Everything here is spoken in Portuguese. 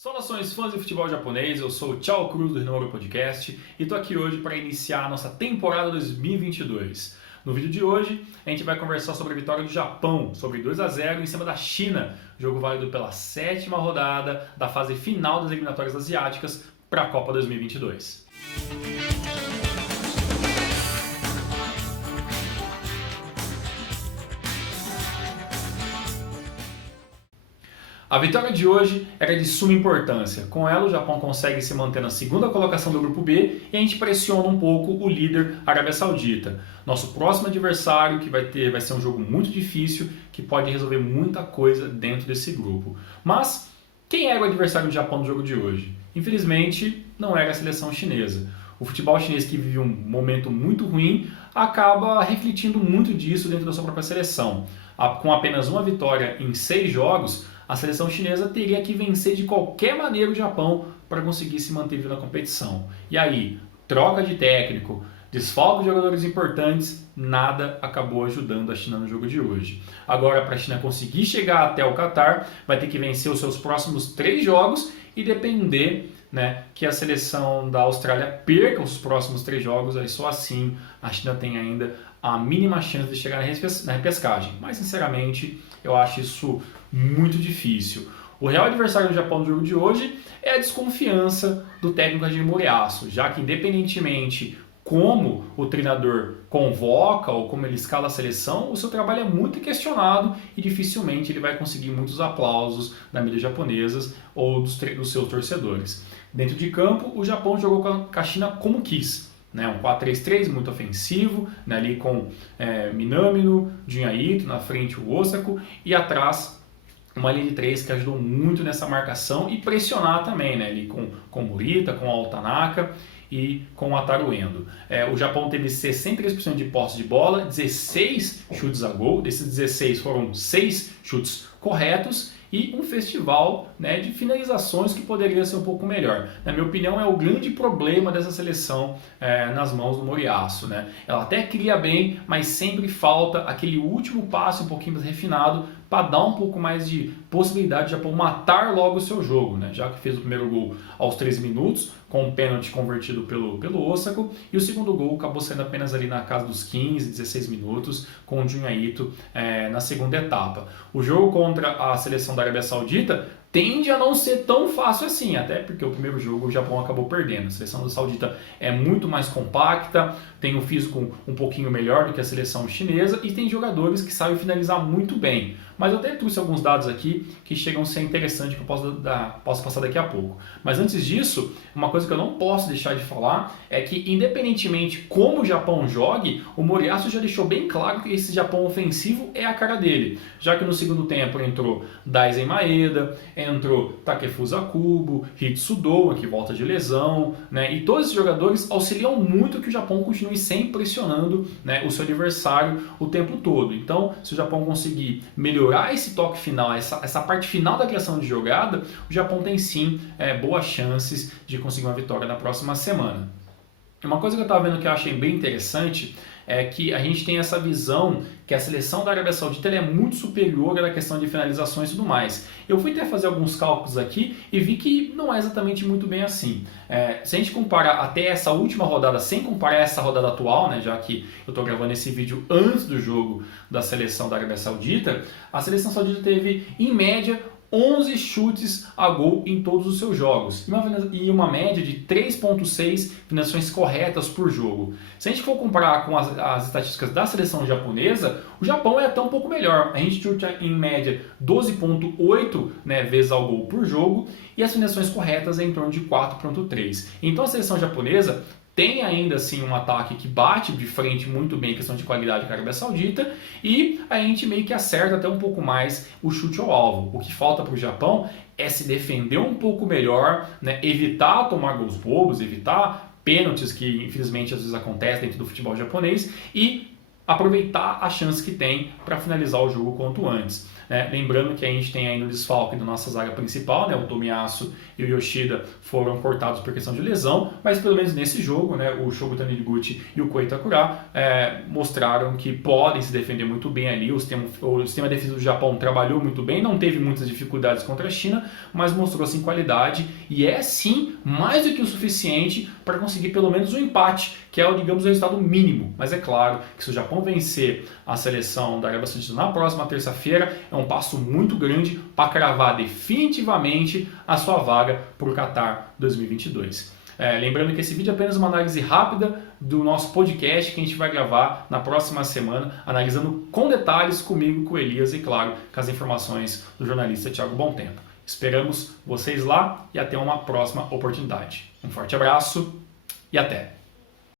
Saudações fãs de futebol japonês, eu sou o Thiago Cruz do Rinomaru Podcast e estou aqui hoje para iniciar a nossa temporada 2022. No vídeo de hoje a gente vai conversar sobre a vitória do Japão, sobre 2-0 em cima da China, jogo válido pela 7ª rodada da fase final das eliminatórias asiáticas para a Copa 2022. A vitória de hoje era de suma importância. Com ela, o Japão consegue se manter na segunda colocação do grupo B e a gente pressiona um pouco o líder Arábia Saudita. Nosso próximo adversário, que vai ser um jogo muito difícil, que pode resolver muita coisa dentro desse grupo. Mas quem era o adversário do Japão no jogo de hoje? Infelizmente, não era a seleção chinesa. O futebol chinês, que vive um momento muito ruim, acaba refletindo muito disso dentro da sua própria seleção. Com apenas uma vitória em 6 jogos, a seleção chinesa teria que vencer de qualquer maneira o Japão para conseguir se manter vivo na competição. E aí, troca de técnico, desfalque de jogadores importantes, nada acabou ajudando a China no jogo de hoje. Agora, para a China conseguir chegar até o Catar, vai ter que vencer os seus próximos 3 jogos e depender, que a seleção da Austrália perca os próximos 3 jogos, aí só assim a China tem ainda a mínima chance de chegar na repescagem. Mas, sinceramente, eu acho isso muito difícil. O real adversário do Japão no jogo de hoje é a desconfiança do técnico Hajime Moriyasu, já que independentemente como o treinador convoca ou como ele escala a seleção, o seu trabalho é muito questionado e dificilmente ele vai conseguir muitos aplausos da mídia japonesa ou dos seus torcedores. Dentro de campo, o Japão jogou com a China como quis. Um 4-3-3 muito ofensivo, ali com Minamino, Junya Ito, na frente o Osako e atrás uma linha de 3 que ajudou muito nessa marcação e pressionar também, ali com Morita, com o Tanaka e com o Ataru Endo. O Japão teve 63% de posse de bola, 16 chutes a gol, desses 16 foram 6 chutes corretos e um festival de finalizações que poderia ser um pouco melhor. Na minha opinião, é o grande problema dessa seleção nas mãos do Moriyasu. Ela até cria bem, mas sempre falta aquele último passo um pouquinho mais refinado para dar um pouco mais de possibilidade de Japão matar logo o seu jogo, já que fez o primeiro gol aos 13 minutos, com um pênalti convertido pelo Osako, e o segundo gol acabou saindo apenas ali na casa dos 15, 16 minutos, com o Junya Ito na segunda etapa. O jogo contra a seleção da Arábia Saudita tende a não ser tão fácil assim, até porque o primeiro jogo o Japão acabou perdendo. A seleção da Saudita é muito mais compacta, tem um físico um pouquinho melhor do que a seleção chinesa e tem jogadores que sabem finalizar muito bem. Mas eu até trouxe alguns dados aqui que chegam a ser interessantes que eu posso passar daqui a pouco. Mas antes disso, uma coisa que eu não posso deixar de falar é que, independentemente como o Japão jogue, o Moriyasu já deixou bem claro que esse Japão ofensivo é a cara dele. Já que no segundo tempo entrou Daisen Maeda, entrou Takefusa Kubo, Hitsu Doa, que volta de lesão, e todos esses jogadores auxiliam muito que o Japão continue sempre pressionando o seu adversário o tempo todo. Então, se o Japão conseguir melhorar esse toque final, essa parte final da criação de jogada, o Japão tem sim boas chances de conseguir uma vitória na próxima semana. Uma coisa que eu estava vendo que eu achei bem interessante é que a gente tem essa visão que a seleção da Arábia Saudita é muito superior na questão de finalizações e tudo mais. Eu fui até fazer alguns cálculos aqui e vi que não é exatamente muito bem assim. Se a gente comparar até essa última rodada, sem comparar essa rodada atual, já que eu estou gravando esse vídeo antes do jogo da seleção da Arábia Saudita, a seleção saudita teve, em média, 11 chutes a gol em todos os seus jogos e uma média de 3,6 finalizações corretas por jogo. Se a gente for comparar com as estatísticas da seleção japonesa, o Japão é até um pouco melhor. A gente chuta em média 12,8 vezes ao gol por jogo e as finalizações corretas é em torno de 4,3. Então a seleção japonesa tem ainda assim um ataque que bate de frente muito bem em questão de qualidade com a Arábia Saudita e a gente meio que acerta até um pouco mais o chute ao alvo. O que falta para o Japão é se defender um pouco melhor, evitar tomar gols bobos, evitar pênaltis que infelizmente às vezes acontecem dentro do futebol japonês e aproveitar a chance que tem para finalizar o jogo quanto antes. né? Lembrando que a gente tem ainda o desfalque da nossa zaga principal, né? O Tomiyasu e o Yoshida foram cortados por questão de lesão, mas pelo menos nesse jogo, né? O Shogo Taniguchi e o Ko Itakura mostraram que podem se defender muito bem ali. O sistema defensivo do Japão trabalhou muito bem, não teve muitas dificuldades contra a China, mas mostrou sim qualidade e é sim mais do que o suficiente para conseguir pelo menos um empate, que é, digamos, o resultado mínimo. Mas é claro que se o Japão vencer a seleção da Arábia Saudita na próxima terça-feira, é um passo muito grande para cravar definitivamente a sua vaga para o Qatar 2022. Lembrando que esse vídeo é apenas uma análise rápida do nosso podcast que a gente vai gravar na próxima semana, analisando com detalhes comigo, com o Elias e, claro, com as informações do jornalista Thiago Bontempo. Esperamos vocês lá e até uma próxima oportunidade. Um forte abraço e até!